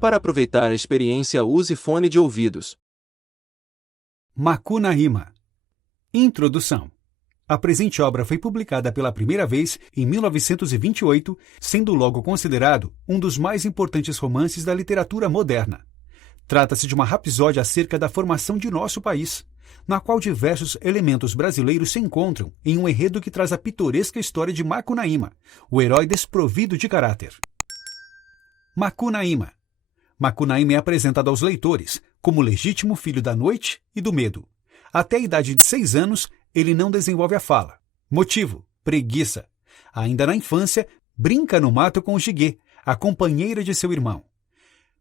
Para aproveitar a experiência, use fone de ouvidos. Macunaíma. Introdução. A presente obra foi publicada pela primeira vez em 1928, sendo logo considerado um dos mais importantes romances da literatura moderna. Trata-se de uma rapsódia acerca da formação de nosso país, na qual diversos elementos brasileiros se encontram em um enredo que traz a pitoresca história de Macunaíma, o herói desprovido de caráter. Macunaíma. Macunaíma é apresentado aos leitores como legítimo filho da noite e do medo. Até a idade de 6 anos, ele não desenvolve a fala. Motivo: preguiça. Ainda na infância, brinca no mato com o Jiguê, a companheira de seu irmão.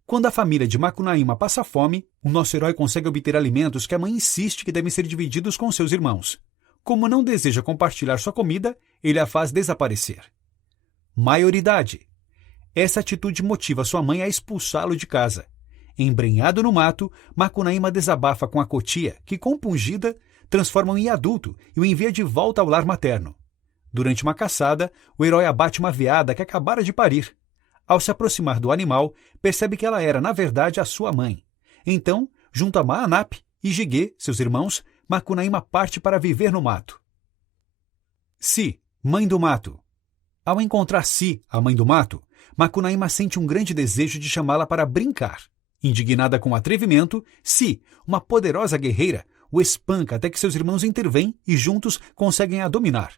Quando a família de Macunaíma passa fome, o nosso herói consegue obter alimentos que a mãe insiste que devem ser divididos com seus irmãos. Como não deseja compartilhar sua comida, ele a faz desaparecer. Maioridade. Essa atitude motiva sua mãe a expulsá-lo de casa. Embrenhado no mato, Macunaíma desabafa com a cotia, que, compungida, transforma-o em adulto e o envia de volta ao lar materno. Durante uma caçada, o herói abate uma veada que acabara de parir. Ao se aproximar do animal, percebe que ela era, na verdade, a sua mãe. Então, junto a Maanap e Jiguê, seus irmãos, Macunaíma parte para viver no mato. Si, mãe do mato. Ao encontrar Si, a mãe do mato, Macunaíma sente um grande desejo de chamá-la para brincar. Indignada com o atrevimento, Si, uma poderosa guerreira, o espanca até que seus irmãos intervêm e juntos conseguem a dominar.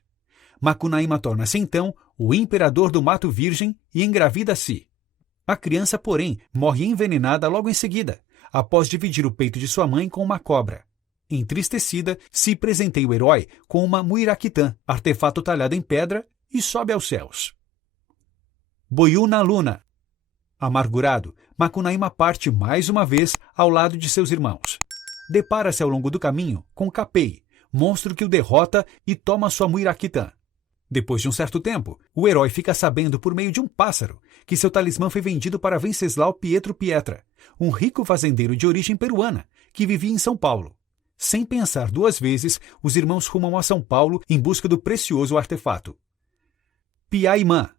Macunaíma torna-se então o imperador do Mato Virgem e engravida Si. A criança, porém, morre envenenada logo em seguida, após dividir o peito de sua mãe com uma cobra. Entristecida, Si presenteia o herói com uma muiraquitã, artefato talhado em pedra, e sobe aos céus. Boiú na Luna. Amargurado, Macunaíma parte mais uma vez ao lado de seus irmãos. Depara-se ao longo do caminho com Capei, monstro que o derrota e toma sua muiraquitã. Depois de um certo tempo, o herói fica sabendo por meio de um pássaro que seu talismã foi vendido para Venceslau Pietro Pietra, um rico fazendeiro de origem peruana que vivia em São Paulo. Sem pensar 2 vezes, os irmãos rumam a São Paulo em busca do precioso artefato. Piaimã.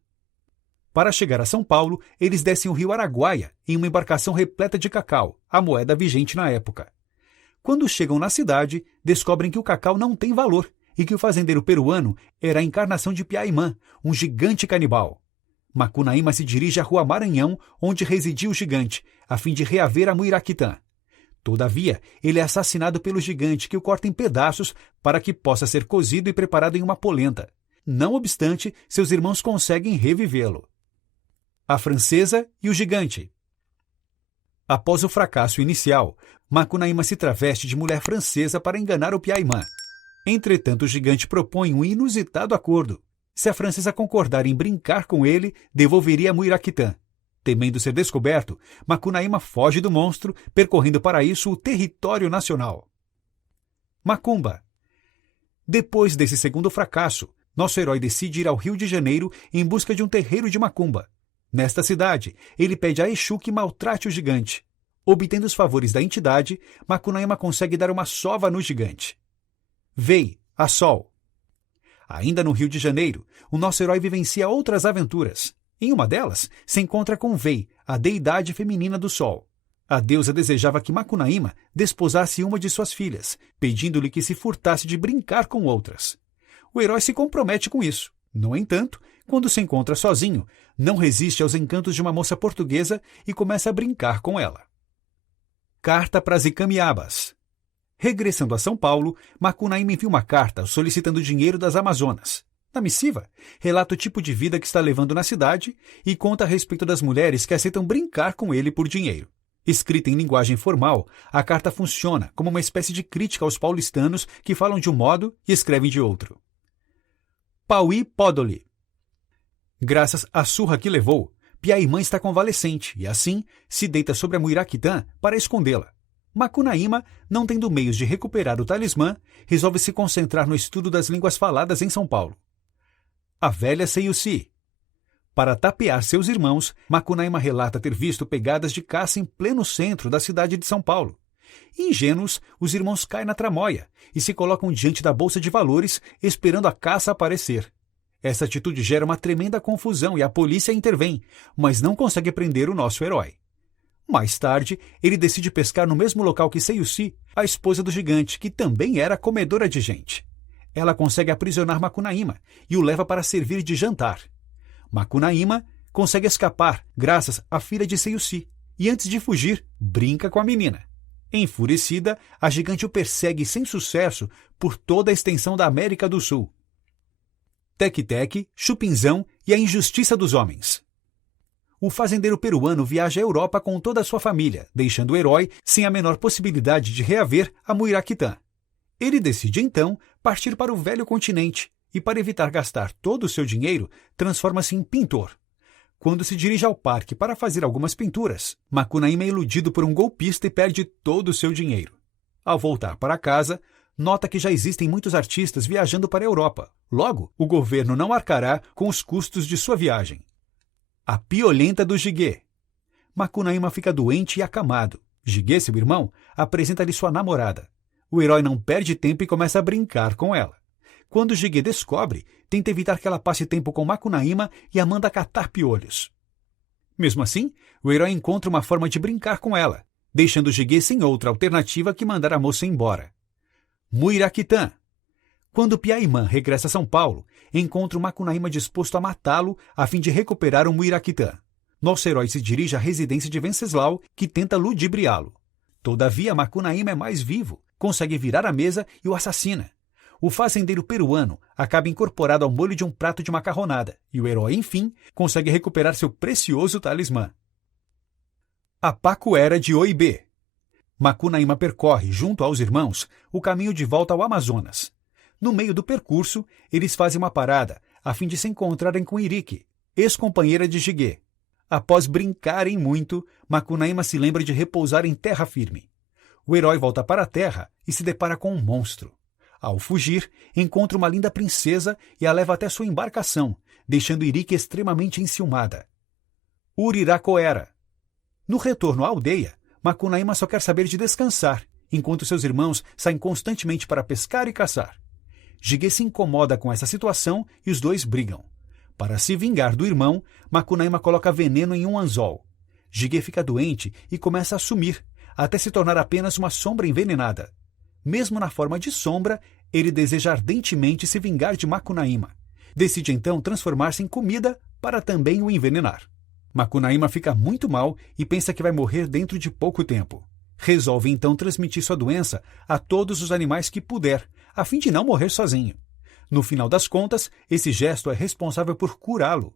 Para chegar a São Paulo, eles descem o rio Araguaia em uma embarcação repleta de cacau, a moeda vigente na época. Quando chegam na cidade, descobrem que o cacau não tem valor e que o fazendeiro peruano era a encarnação de Piaimã, um gigante canibal. Macunaíma se dirige à Rua Maranhão, onde residia o gigante, a fim de reaver a muiraquitã. Todavia, ele é assassinado pelo gigante, que o corta em pedaços para que possa ser cozido e preparado em uma polenta. Não obstante, seus irmãos conseguem revivê-lo. A Francesa e o Gigante. Após o fracasso inicial, Macunaíma se traveste de mulher francesa para enganar o Piaimã. Entretanto, o gigante propõe um inusitado acordo. Se a francesa concordar em brincar com ele, devolveria a muiraquitã. Temendo ser descoberto, Macunaíma foge do monstro, percorrendo para isso o território nacional. Macumba. Depois desse segundo fracasso, nosso herói decide ir ao Rio de Janeiro em busca de um terreiro de macumba. Nesta cidade, ele pede a Exu que maltrate o gigante. Obtendo os favores da entidade, Macunaíma consegue dar uma sova no gigante. Vei, a Sol. Ainda no Rio de Janeiro, o nosso herói vivencia outras aventuras. Em uma delas, se encontra com Vei, a deidade feminina do Sol. A deusa desejava que Macunaíma desposasse uma de suas filhas, pedindo-lhe que se furtasse de brincar com outras. O herói se compromete com isso. No entanto, quando se encontra sozinho, não resiste aos encantos de uma moça portuguesa e começa a brincar com ela. Carta para as Icamiabas. Regressando a São Paulo, Macunaíma envia uma carta solicitando dinheiro das Amazonas. Na missiva, relata o tipo de vida que está levando na cidade e conta a respeito das mulheres que aceitam brincar com ele por dinheiro. Escrita em linguagem formal, a carta funciona como uma espécie de crítica aos paulistanos que falam de um modo e escrevem de outro. Pauí Podoli. Graças à surra que levou, Piaimã está convalescente e, assim, se deita sobre a muiraquitã para escondê-la. Macunaíma, não tendo meios de recuperar o talismã, resolve se concentrar no estudo das línguas faladas em São Paulo. A velha Seiuci. Para tapear seus irmãos, Macunaíma relata ter visto pegadas de caça em pleno centro da cidade de São Paulo. Ingênuos, os irmãos caem na tramóia e se colocam diante da bolsa de valores, esperando a caça aparecer. Essa atitude gera uma tremenda confusão e a polícia intervém, mas não consegue prender o nosso herói. Mais tarde, ele decide pescar no mesmo local que Seiusi, a esposa do gigante, que também era comedora de gente. Ela consegue aprisionar Makunaíma e o leva para servir de jantar. Makunaíma consegue escapar graças à filha de Seiusi e, antes de fugir, brinca com a menina. Enfurecida, a gigante o persegue sem sucesso por toda a extensão da América do Sul. Tec-Tec, Chupinzão e a injustiça dos homens. O fazendeiro peruano viaja à Europa com toda a sua família, deixando o herói sem a menor possibilidade de reaver a Muiraquitã. Ele decide então partir para o velho continente e, para evitar gastar todo o seu dinheiro, transforma-se em pintor. Quando se dirige ao parque para fazer algumas pinturas, Makunaíma é iludido por um golpista e perde todo o seu dinheiro. Ao voltar para casa, nota que já existem muitos artistas viajando para a Europa. Logo, o governo não arcará com os custos de sua viagem. A piolenta do Jigué. Makunaíma fica doente e acamado. Jigué, seu irmão, apresenta-lhe sua namorada. O herói não perde tempo e começa a brincar com ela. Quando Jigué descobre, tenta evitar que ela passe tempo com Makunaíma e a manda catar piolhos. Mesmo assim, o herói encontra uma forma de brincar com ela, deixando Jigué sem outra alternativa que mandar a moça embora. Muiraquitã. Quando Piaimã regressa a São Paulo, encontra o Makunaíma disposto a matá-lo a fim de recuperar o Muiraquitã. Nosso herói se dirige à residência de Venceslau, que tenta ludibriá-lo. Todavia, Makunaíma é mais vivo, consegue virar a mesa e o assassina. O fazendeiro peruano acaba incorporado ao molho de um prato de macarronada, e o herói, enfim, consegue recuperar seu precioso talismã. A Pacuera de Oibê. Makunaíma percorre, junto aos irmãos, o caminho de volta ao Amazonas. No meio do percurso, eles fazem uma parada, a fim de se encontrarem com Iriki, ex-companheira de Jigué. Após brincarem muito, Makunaíma se lembra de repousar em terra firme. O herói volta para a terra e se depara com um monstro. Ao fugir, encontra uma linda princesa e a leva até sua embarcação, deixando Iriki extremamente enciumada. Uriracoera. No retorno à aldeia, Makunaíma só quer saber de descansar, enquanto seus irmãos saem constantemente para pescar e caçar. Jigué se incomoda com essa situação e os dois brigam. Para se vingar do irmão, Makunaíma coloca veneno em um anzol. Jigué fica doente e começa a sumir, até se tornar apenas uma sombra envenenada. Mesmo na forma de sombra, ele deseja ardentemente se vingar de Makunaíma. Decide então transformar-se em comida para também o envenenar. Makunaíma fica muito mal e pensa que vai morrer dentro de pouco tempo. Resolve então transmitir sua doença a todos os animais que puder, a fim de não morrer sozinho. No final das contas, esse gesto é responsável por curá-lo.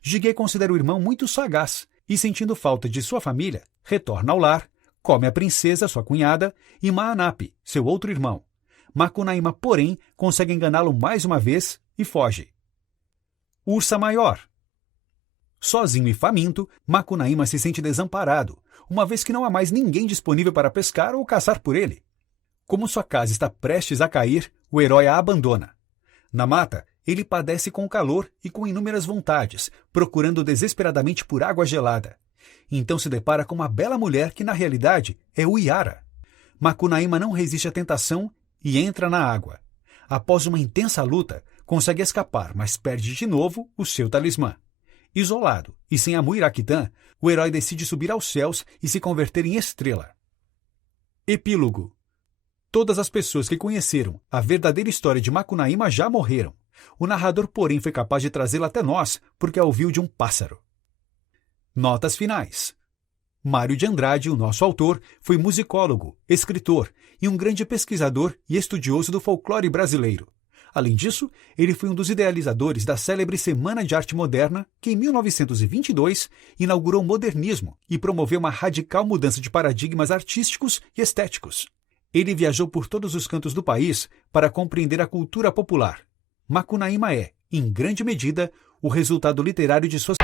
Jigué considera o irmão muito sagaz e, sentindo falta de sua família, retorna ao lar, come a princesa, sua cunhada, e Maanapi, seu outro irmão. Makunaíma, porém, consegue enganá-lo mais uma vez e foge. Ursa Maior. Sozinho e faminto, Makunaíma se sente desamparado, uma vez que não há mais ninguém disponível para pescar ou caçar por ele. Como sua casa está prestes a cair, o herói a abandona. Na mata, ele padece com o calor e com inúmeras vontades, procurando desesperadamente por água gelada. Então se depara com uma bela mulher que, na realidade, é Uiara. Makunaíma não resiste à tentação e entra na água. Após uma intensa luta, consegue escapar, mas perde de novo o seu talismã. Isolado e sem a Muiraquitã, o herói decide subir aos céus e se converter em estrela. Epílogo. Todas as pessoas que conheceram a verdadeira história de Makunaíma já morreram. O narrador, porém, foi capaz de trazê-la até nós porque a ouviu de um pássaro. Notas finais. Mário de Andrade, o nosso autor, foi musicólogo, escritor e um grande pesquisador e estudioso do folclore brasileiro. Além disso, ele foi um dos idealizadores da célebre Semana de Arte Moderna, que em 1922 inaugurou o modernismo e promoveu uma radical mudança de paradigmas artísticos e estéticos. Ele viajou por todos os cantos do país para compreender a cultura popular. Makunaíma é, em grande medida, o resultado literário de suas